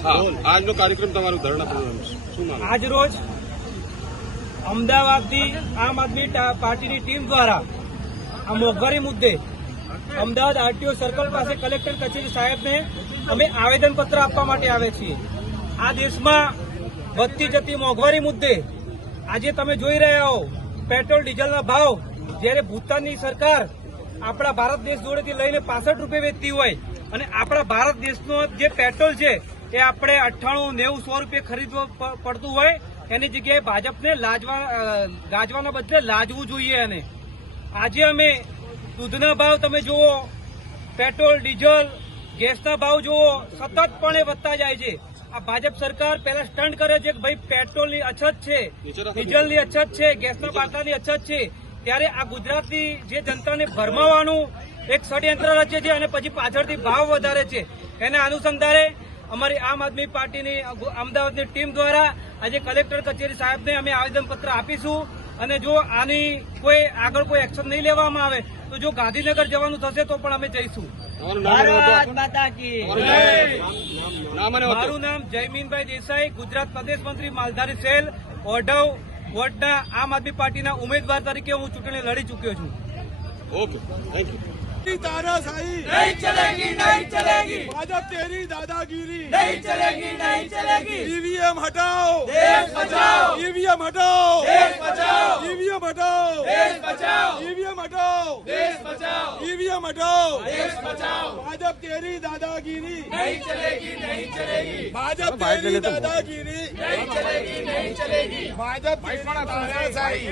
આજનો કાર્યક્રમ તમારું ધરણા પ્રદર્શન શું નામ? આજ રોજ અમદાવાદની આમ આદમી પાર્ટીની ટીમ દ્વારા આ મોંઘવારી મુદ્દે અમદાવાદ આરટીઓ સર્કલ પાસે કલેક્ટર કચેરી સાહેબને અમે આવેદનપત્ર આપવા માટે આવ્યા છીએ। આ દેશમાં વધતી જતી મોંઘવારી મુદ્દે આજે તમે જોઈ રહ્યા હો પેટ્રોલ ડીઝલના ભાવ જ્યારે ભૂતાનની સરકાર આપણા ભારત દેશ જોડેથી લઈને 65 રૂપિયા વેચતી હોય અને આપણા ભારત દેશનો જે પેટ્રોલ છે એ આપણે 98, 90, 100 રૂપિયા ખરીદવું પડતું હોય એની જગ્યાએ ભાજપને ગાજવાના બદલે લાજવું જોઈએ। અને આજે અમે દૂધના ભાવ તમે જુઓ, પેટ્રોલ ડીઝલ ગેસના ભાવ જુઓ, સતતપણે વધતા જાય છે। આ ભાજપ સરકાર પહેલા સ્ટન્ટ કરે છે કે ભાઈ પેટ્રોલની અછત છે, ડીઝલની અછત છે, ગેસના બાટલાની અછત છે, ત્યારે આ ગુજરાતની જે જનતાને ભરમાવાનું એક ષડયંત્ર રચે છે અને પછી પાછળથી ભાવ વધારે છે। એના અનુસંધાને અમારી આમ આદમી પાર્ટીની અમદાવાદની ટીમ દ્વારા આજે કલેક્ટર કચેરી સાહેબને અમે આવેદનપત્ર આપીશું અને જો આની કોઈ આગળ કોઈ એક્શન નહીં લેવામાં આવે તો જો ગાંધીનગર જવાનું થશે તો પણ અમે જઈશું। મારું નામ જયમીનભાઈ દેસાઈ, ગુજરાત પ્રદેશ મંત્રી, માલધારી સેલ, ઓઢવ વોર્ડના આમ આદમી પાર્ટીના ઉમેદવાર તરીકે હું ચૂંટણી લડી ચૂક્યો છું। Okay, thank you. तानाशाही नहीं चलेगी, नहीं चलेगी, भाजपा तेरी दादागिरी नहीं चलेगी, नहीं चलेगी। ईवीएम हटाओ, देश बचाओ, ईवीएम हटाओ, देश बचाओ, ईवीएम हटाओ, देश बचाओ, ईवीएम हटाओ, देश बचाओ, ईवीएम हटाओ, देश बचाओ। भाजपा तेरी दादागिरी नहीं चलेगी, नहीं चलेगी, भाजपा तेरी दादागिरी नहीं चलेगी, नहीं चलेगी। भाजपा तेरी तानाशाही